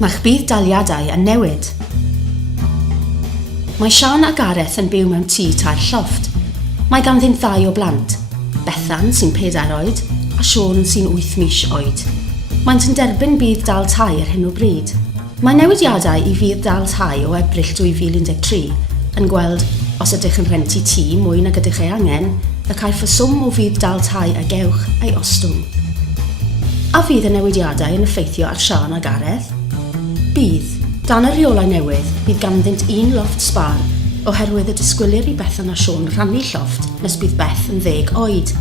Mae'ch bydd daliadau yn newid. Mae Sian a Gareth yn byw mewn tŷ tair llofft. Mae ganddynt 2 o blant, Bethan sy'n 4 oed a Siôn sy'n 8 mis oed. Maent yn derbyn bydd dal tai ar hyn o bryd. Mae newidiadau i fydd dal tai o Ebrill 2013 yn gweld os ydych yn rhentu tŷ mwy nag ydych ei angen, y caiff y swm o fydd dal tai a gewch ei ostwng. A fydd y newidiadau yn effeithio ar Sian a Gareth? Bydd. Dan y rheolau newydd, bydd ganddynt 1 lofft sbar, oherwydd y disgwylir i Bethan a Siôn rhannu llofft nes bydd Beth yn 10 oed.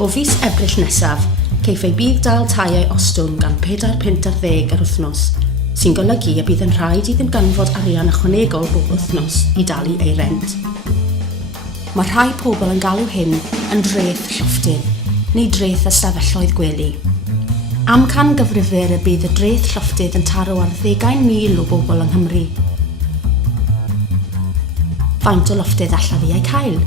O fis Ebrill nesaf, ceiff ei bydd dal tai ei ostwng gan 4 punt ar 10 ar wythnos, sy'n golygu y bydd yn rhaid iddyn ganfod arian ychwanegol bob wythnos i dalu ei rent. Mae rhai pobl yn galw hyn yn dreth llofftydd, neu dreth ystafelloedd gwely. Amcan gyfrifir y bydd y dreth llofftydd yn taro ar 10,000 o bobl yng Nghymru. Faint o lofftydd allaf i ei cael?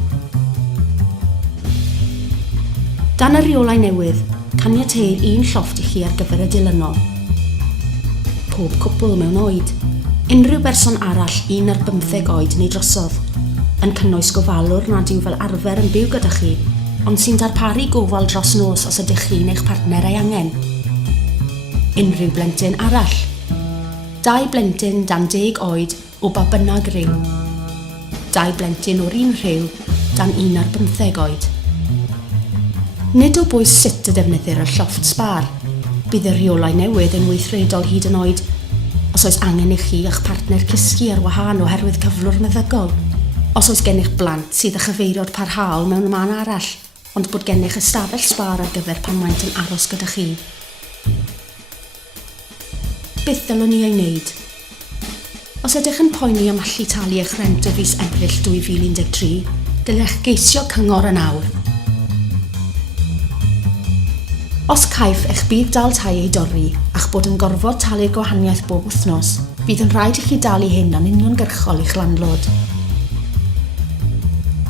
Dan y rheolau newydd, caniateir 1 llofft i chi ar gyfer y dilynol. Pob cwpl mewn oed. Unrhyw berson arall 1 ar 15 oed neu drosodd, yn cynnwys gofalwr nad yw fel arfer yn byw gyda chi, ond sy'n darparu gofal dros nos os ydych chi neu'ch partner ei angen. Unrhyw blentyn arall. 2 blentyn dan 10 oed o ba bynnag rhyw. 2 blentyn o'r un rhyw dan 1 ar 15 oed. Nid o bwys sut y defnyddir y llofft sbar. Bydd y rheolau newydd yn weithredol hyd yn oed os oes angen i chi eich partner cysgu ar wahân oherwydd cyflwr meddygol. Os oes gennych blant sydd â chyfeiriad parhaol mewn man arall, ond bod gennych ystafell sbar ar gyfer pan maent yn aros gyda chi. Beth ddylwn ni ei wneud? Os ydych yn poeni am allu talu eich rent o fis Ebrill 2013, dylech geisio cyngor yn awr. Os caiff eich bydd dal tai ei dorri a'ch bod yn gorfod talu'r gwahaniaeth bob wythnos, bydd yn rhaid i chi dalu hyn yn uniongyrchol i'ch landlord.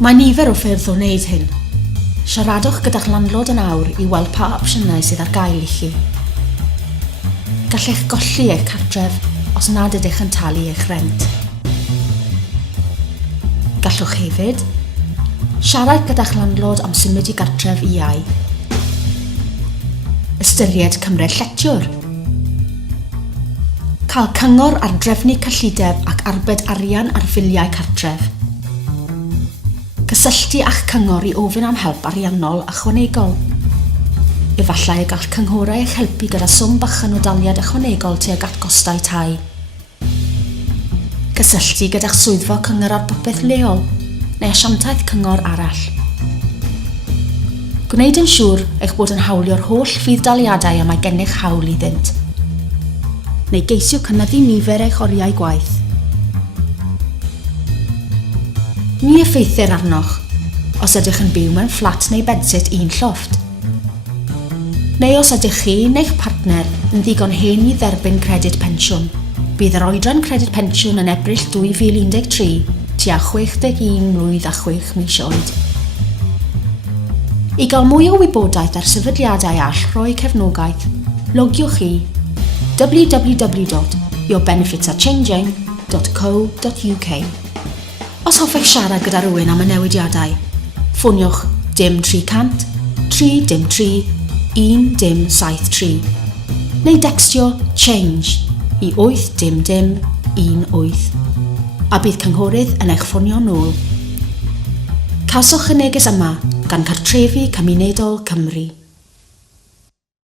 Mae nifer o ffyrdd o wneud hyn. Siaradwch gyda'ch landlord yn awr i weld pa opsiynau sydd ar gael i chi. Gallech golli eich cartref os nad ydych yn talu eich rent. Gallwch hefyd siarad gyda'ch landlord am symud i gartref iau. Ystyried cymryd lletiwr. Cael cyngor ar drefnu cyllideb ac arbed arian ar filiau cartref. Cysylltu a'ch cyngor i ofyn am help ariannol ychwanegol. Efallai y gall cynghorau eich helpu gyda swm bychan o daliad ychwanegol tuag at gostau tai. Cysylltu gyda'ch swyddfa cyngor ar popeth leol neu asiantaeth cyngor arall. Gwneud yn siŵr eich bod yn hawlio'r holl ffydd daliadau y mae gennych hawl iddynt. Neu geisio cynyddu nifer eich oriau gwaith. Ni effeithir arnoch os ydych yn byw mewn fflat neu bedsit 1 llofft. Neu os ydych chi neu'ch partner yn ddigon hen i dderbyn credyd pensiwn. Bydd yr oedran credyd pensiwn yn Ebrill 2013 tua 61 mlwydd a 6 mis oed. I gael mwy o wybodaeth ar sefydliadau all rhoi cefnogaeth, logiwch i www.yourbenefitsarechanging.co.uk. Os hoffech siarad gyda rhywun am y newidiadau, ffoniwch dim 300 303 1073 neu dextio CHANGE i 80018 a bydd cynghorydd yn eich ffonio nôl. Cawswch y neges yma gan Cartrefi Cymunedol Cymru.